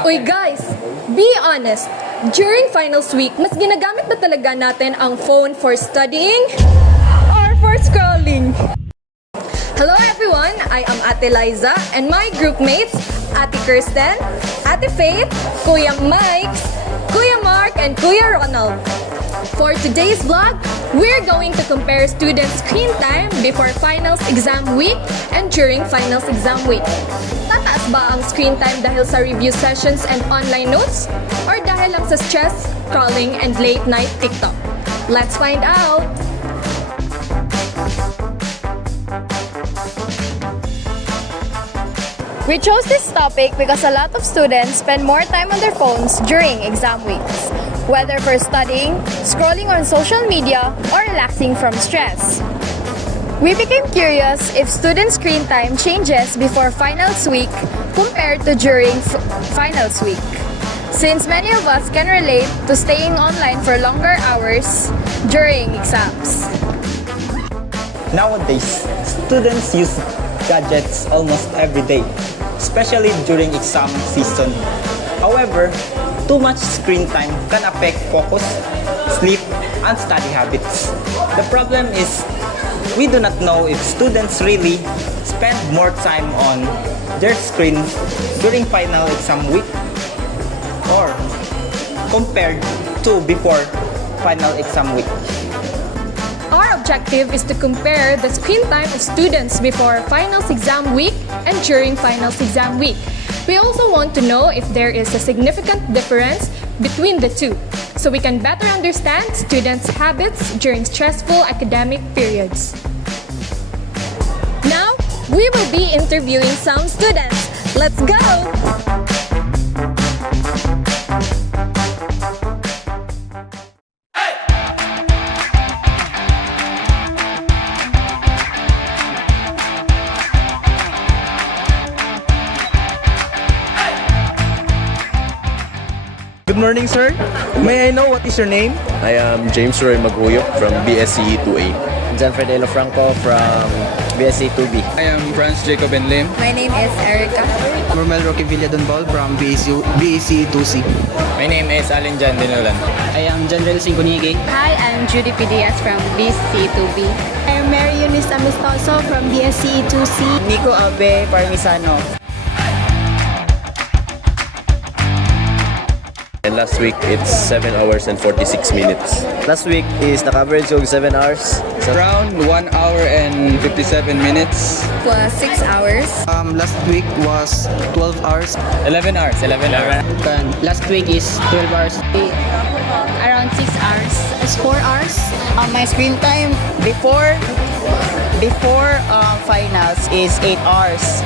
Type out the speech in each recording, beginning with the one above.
Uy guys, be honest. During finals week, mas ginagamit ba talaga natin ang phone for studying or for scrolling? Hello everyone, I am Ate Liza and my group mates, Ate Kirsten, Ate Faith, Kuya Mike, Kuya Mark, and Kuya Ronald. For today's vlog, we're going to compare students' screen time before finals exam week and during finals exam week. Tataas ba ang screen time dahil sa review sessions and online notes? Or dahil lang sa stress, scrolling, and late-night TikTok? Let's find out! We chose this topic because a lot of students spend more time on their phones during exam weeks, whether for studying, scrolling on social media, or relaxing from stress. We became curious if student screen time changes before finals week compared to during finals week, since many of us can relate to staying online for longer hours during exams. Nowadays, students use gadgets almost every day, especially during exam season. However, too much screen time can affect focus, sleep, and study habits. The problem is, we do not know if students really spend more time on their screens during final exam week or compared to before final exam week. Our objective is to compare the screen time of students before finals exam week and during finals exam week. We also want to know if there is a significant difference between the two, so we can better understand students' habits during stressful academic periods. Now, we will be interviewing some students. Let's go! Good morning, sir. May I know what is your name? I am James Roy Maguyok from BSCE 2A. John Fredelo Franco from BSC 2B. I am Franz Jacob Lim. My name is Erica. Romel Roque Villadonbal from BSC 2C. My name is Alin Jan Dinolan. I am Janrel Singkunigi. Hi, I'm Judy PDS from BSC 2B. I'm Mary Eunice Amistoso from BSCE 2C. Nico Abe Parmisano. And last week, it's 7 hours and 46 minutes. Last week is the coverage of 7 hours. Around 1 hour and 57 minutes. Was 6 hours. Last week was 12 hours. 11 hours. 11 hours. Last week is 12 hours. Around 6 hours. It's 4 hours. My screen time before finals is 8 hours.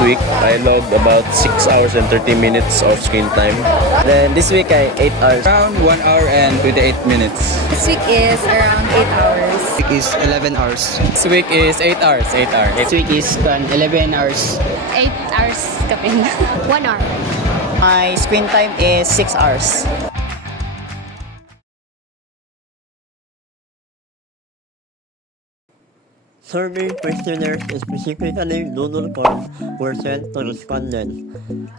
Last week, I logged about 6 hours and 30 minutes of screen time. Then this week, 8 hours. Around 1 hour and 28 minutes. This week is around 8 hours. This week is 11 hours. This week is 8 hours. 8 hours. This week is 11 hours. 8 hours kapin. 1 hour. My screen time is 6 hours. Survey questionnaires, specifically doodle cards, were sent to respondents.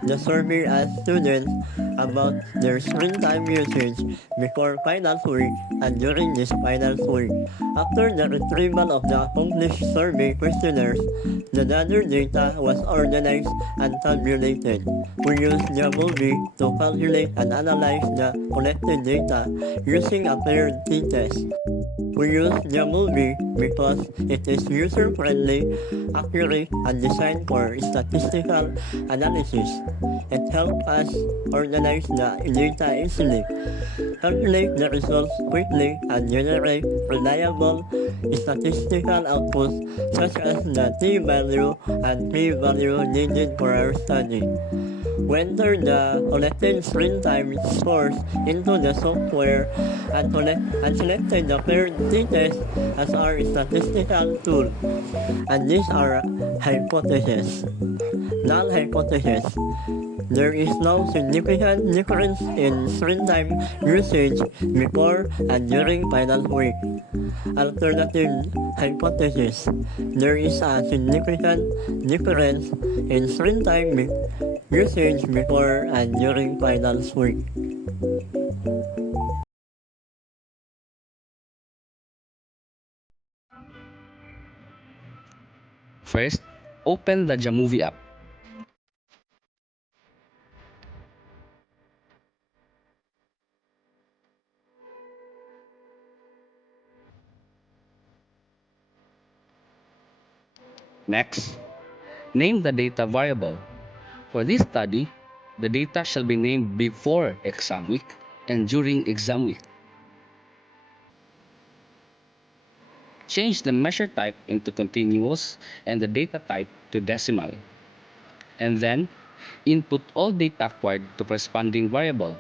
The survey asked students about their screen time usage before finals week and during this finals week. After the retrieval of the accomplished survey questionnaires, the gathered data was organized and tabulated. We used the movie to calculate and analyze the collected data using a paired t-test. We use the movie because it is user-friendly, accurate, and designed for statistical analysis. It helps us organize the data easily, calculate the results quickly, and generate reliable statistical outputs such as the t-value and p-value needed for our study. We enter the collected screen time scores into the software and selected the paired t-test as our statistical tool. And these are hypotheses. Null hypothesis. There is no significant difference in screen time usage before and during final week. Alternative hypothesis. There is a significant difference in screen time usage before and during finals week. First, open the Jamovie app. Next, name the data variable. For this study, the data shall be named before exam week and during exam week. Change the measure type into continuous and the data type to decimal. And then, input all data acquired to corresponding variable.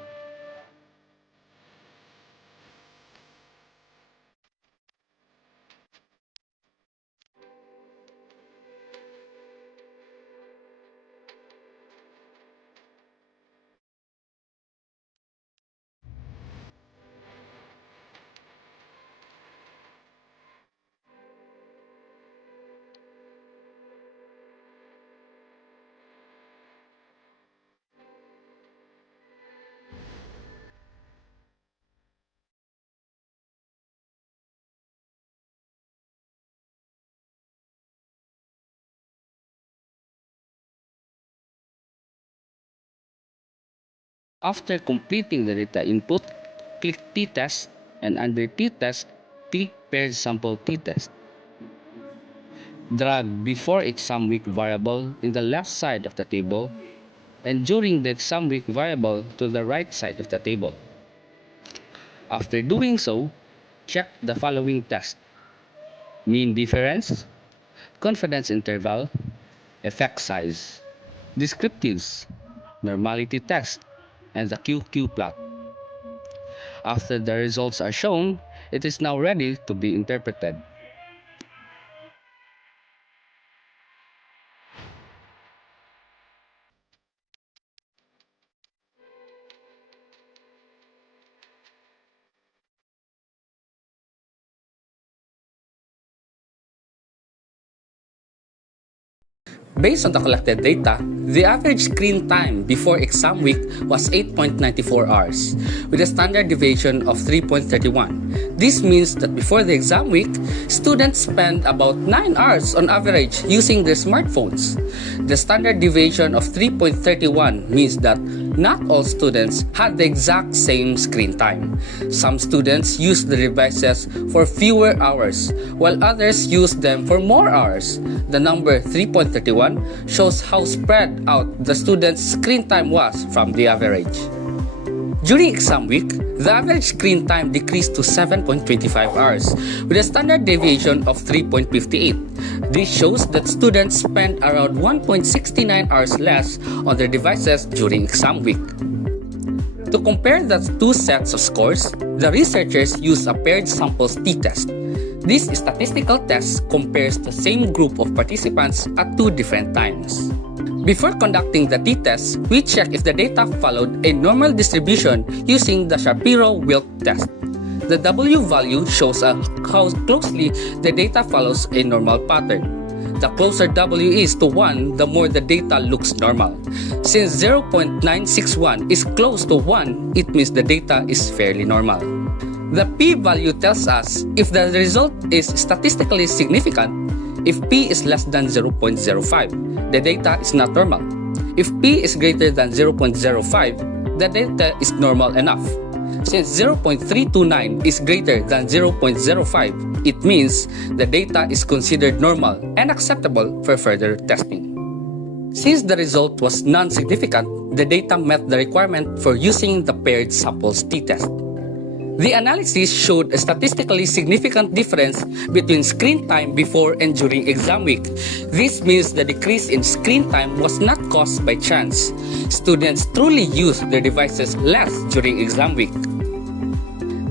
After completing the data input, click t-test and under t-test, click paired sample t-test. Drag before exam week variable in the left side of the table and during the exam week variable to the right side of the table. After doing so, check the following test: mean difference, confidence interval, effect size, descriptives, normality test, and the QQ plot. After the results are shown, it is now ready to be interpreted. Based on the collected data, the average screen time before exam week was 8.94 hours, with a standard deviation of 3.31. This means that before the exam week, students spend about 9 hours on average using their smartphones. The standard deviation of 3.31 means that not all students had the exact same screen time. Some students used the devices for fewer hours, while others used them for more hours. The number 3.31 shows how spread out the students' screen time was from the average. During exam week, the average screen time decreased to 7.25 hours, with a standard deviation of 3.58. This shows that students spend around 1.69 hours less on their devices during exam week. To compare the two sets of scores, the researchers used a paired samples t-test. This statistical test compares the same group of participants at two different times. Before conducting the t-test, we check if the data followed a normal distribution using the Shapiro-Wilk test. The W value shows how closely the data follows a normal pattern. The closer W is to 1, the more the data looks normal. Since 0.961 is close to 1, it means the data is fairly normal. The p-value tells us if the result is statistically significant. If p is less than 0.05, the data is not normal. If p is greater than 0.05, the data is normal enough. Since 0.329 is greater than 0.05, it means the data is considered normal and acceptable for further testing. Since the result was non-significant, the data met the requirement for using the paired samples t-test. The analysis showed a statistically significant difference between screen time before and during exam week. This means the decrease in screen time was not caused by chance. Students truly used their devices less during exam week.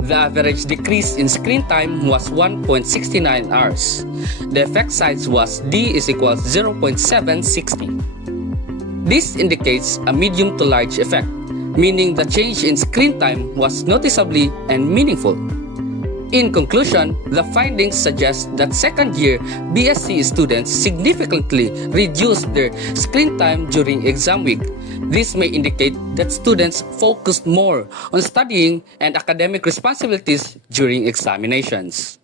The average decrease in screen time was 1.69 hours. The effect size was D is equals 0.760. This indicates a medium to large effect, meaning the change in screen time was noticeably and meaningful. In conclusion, the findings suggest that second-year BSCE students significantly reduced their screen time during exam week. This may indicate that students focused more on studying and academic responsibilities during examinations.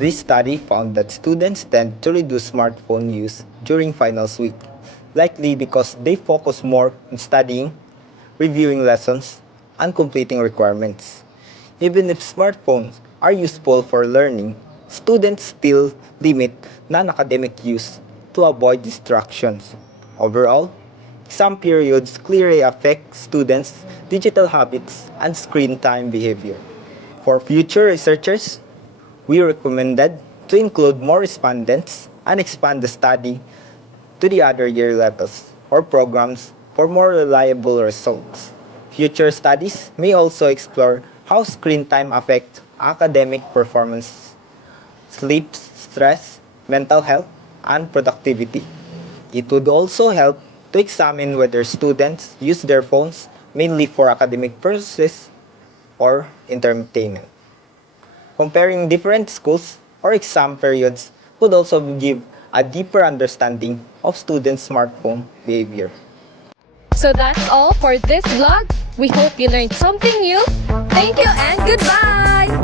This study found that students tend to reduce smartphone use during finals week, likely because they focus more on studying, reviewing lessons, and completing requirements. Even if smartphones are useful for learning, students still limit non-academic use to avoid distractions. Overall, exam periods clearly affect students' digital habits and screen time behavior. For future researchers, we recommended to include more respondents and expand the study to the other year levels or programs for more reliable results. Future studies may also explore how screen time affects academic performance, sleep, stress, mental health, and productivity. It would also help to examine whether students use their phones mainly for academic purposes or entertainment. Comparing different schools or exam periods would also give a deeper understanding of students' smartphone behavior. So that's all for this vlog. We hope you learned something new. Thank you and goodbye!